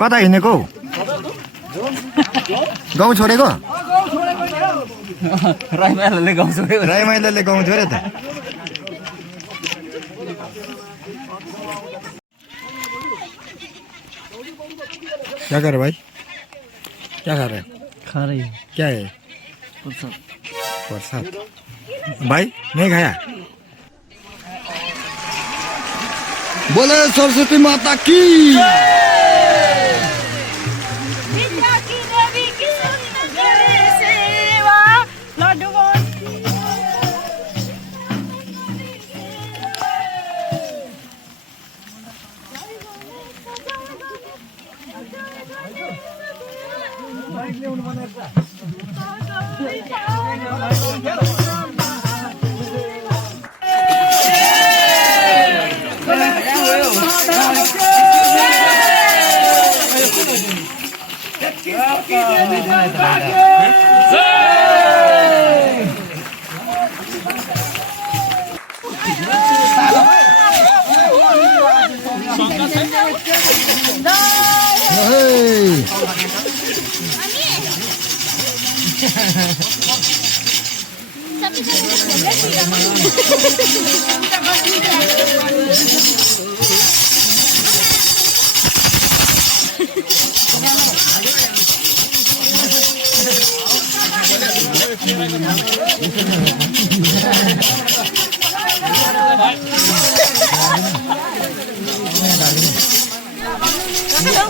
कता हिँडेको गाउँ छोडेको राईमाइलाले गाउँ छोड्यो राईमाइलाले गाउँ छोड्यो त क्या कर रहे भाई क्या खा रहे हो खा रही है क्या है प्रसाद भाई नहीं खाया बोले सरस्वती माता की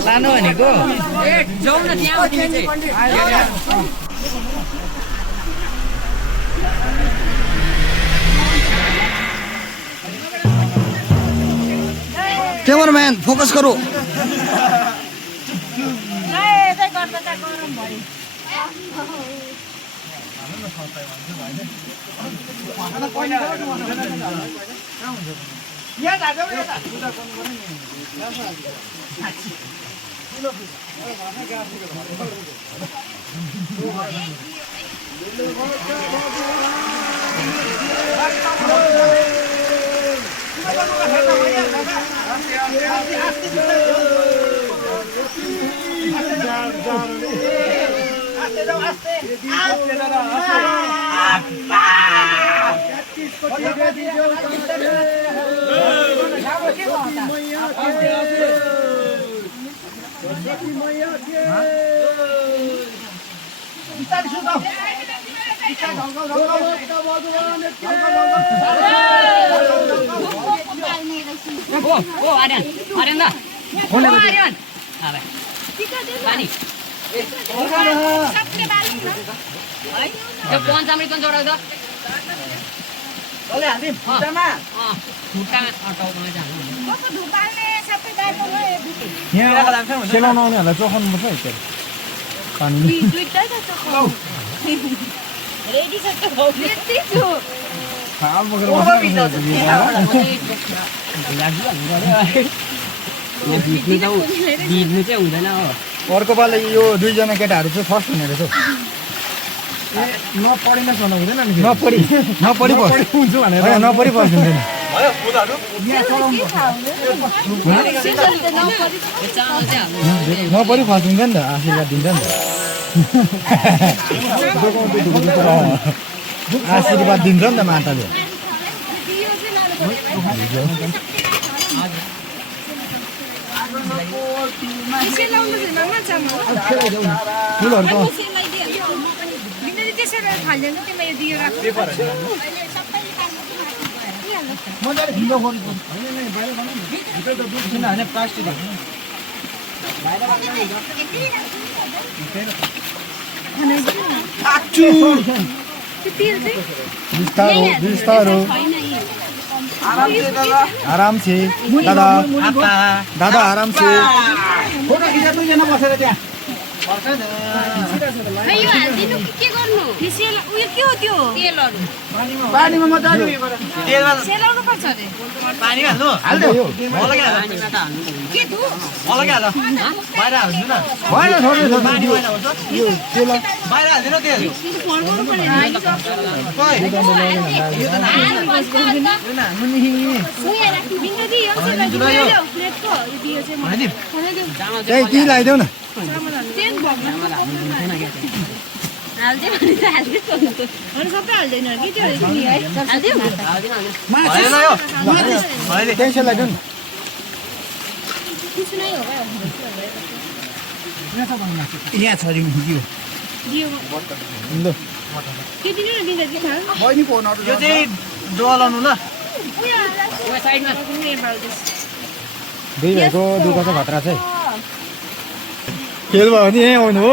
लानु भनेको जाउँ न त्यहाँ कैमरामैन फोकस करो ओ आर्यन आर्यन दा कौन है आर्यन हां भाइ पानी सबले बाल्नु न है यो पञ्चामृत पनि जोडेको छ कसले हाल्दिम खुट्टामा खुट्टामा अटाउमा जानु कस्तो धुपाल्ने सबै गाईको भयो यहाँ सेलाउन आउनेहरूलाई चखाउनु पर्छ है त्यो पानी दुईटै त चखाउ रेडी छ त हो यति छु हाल बोकेर बिग्नु चाहिँ हुँदैन हो अर्को पालि यो दुईजना केटाहरू चाहिँ फर्स्ट हुने रहेछ नपढी नसुनाउ हुँदैन नि नपढी हुन्छु भनेर नपढी पर्छ हुँदैन नपढी फर्स्ट हुन्छ नि त आशीर्वाद दिन्छ नि त आशीर्वाद दिन्छ नि त माताले फुलहरूको प्लास्टिक बिस्तारो आराम से दादा दादा आराम से फोटो खिचा दुईजना बसेर त्यहाँ खै यो हाल्दिनु कि के गर्नु सेल उयो के हो त्यो तेलहरु पानीमा मत हाल्नु सेलाउनु पर्छ अरे पानीमा हाल्नु हाल्दै हो मलाई के के धु मलाई के हाल्नु बाहिर हाल्नु न भएन छोड्नु पानी बाहिर हाल्छ यो तेल बाहिर हाल्दिनु तेल फर्काउनु पर्यो खोइ यो त उयो राख्नु बिन्दु दि यो चाहिँ ल्याउ प्लेटको यो दियो चाहिँ मलाई त्यही ती लगाइदेऊ न तेल भग्न हाल्दै भने त हाल्दै अनि सबै हाल्दैन कि त्यो नि है हाल्दिउ भएन यो भएन त्यही से लगाइदेऊ न कुछ नै हो यहाँ छ दिनु दियो दियो ल के दिनु न बिन्दु दि खाऊ बहिनीको नट यो चाहिँ डलाउनु ल उयो साइडमा दुई भाइको दुःख चाहिँ खतरा छ है खेल भयो भने यहीँ आउनु हो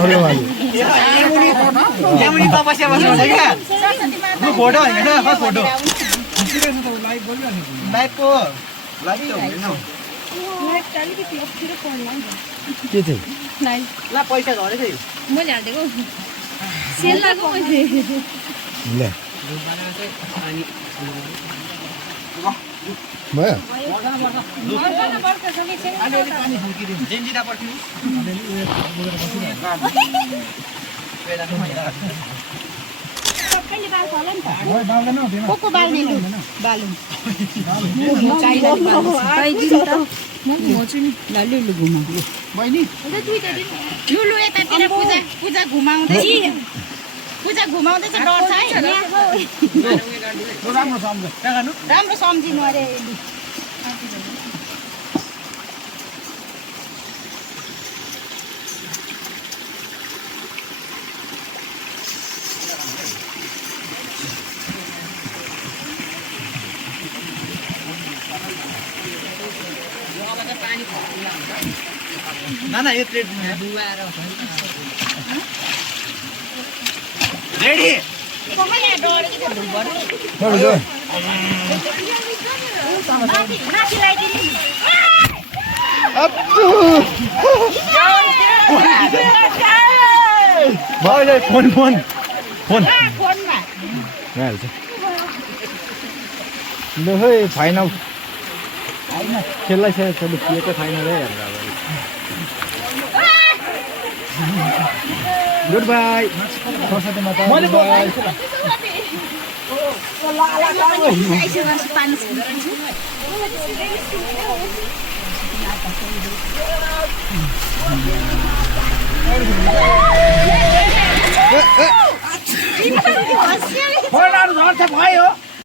अरू भाइ यहाँ पनि तपस्या बस्नुहुन्छ क्या यो फोटो होइन फोटो लाइभको लाइभ त हुँदैन अलिकति अप्ठ्यारो पर्ला के चाहिँ ल पैसा झरेछ यो मैले हालिदिएको सेल लाग्यो मैले ल भयो जेन्जिरा पर्खिनु सबैले बाल फला नि त बाल्दैन को बाल्ने लु बालु बहिनी लु लु यतातिर पूजा घुमाउँदै पूजा घुमाउँदैछ डर छ है राम्रो सम्झ राम्रो सम्झिनु अरे ना यो प्लेट रेडी माथि लगाइदिनु भयो फोन फोन फोन फोनमा भइहाल्छ ल है फाइनल खेल्लाइसकेको के त फाइनल है भनेर गुड बाई सरस्वती माता गुड बाई भयो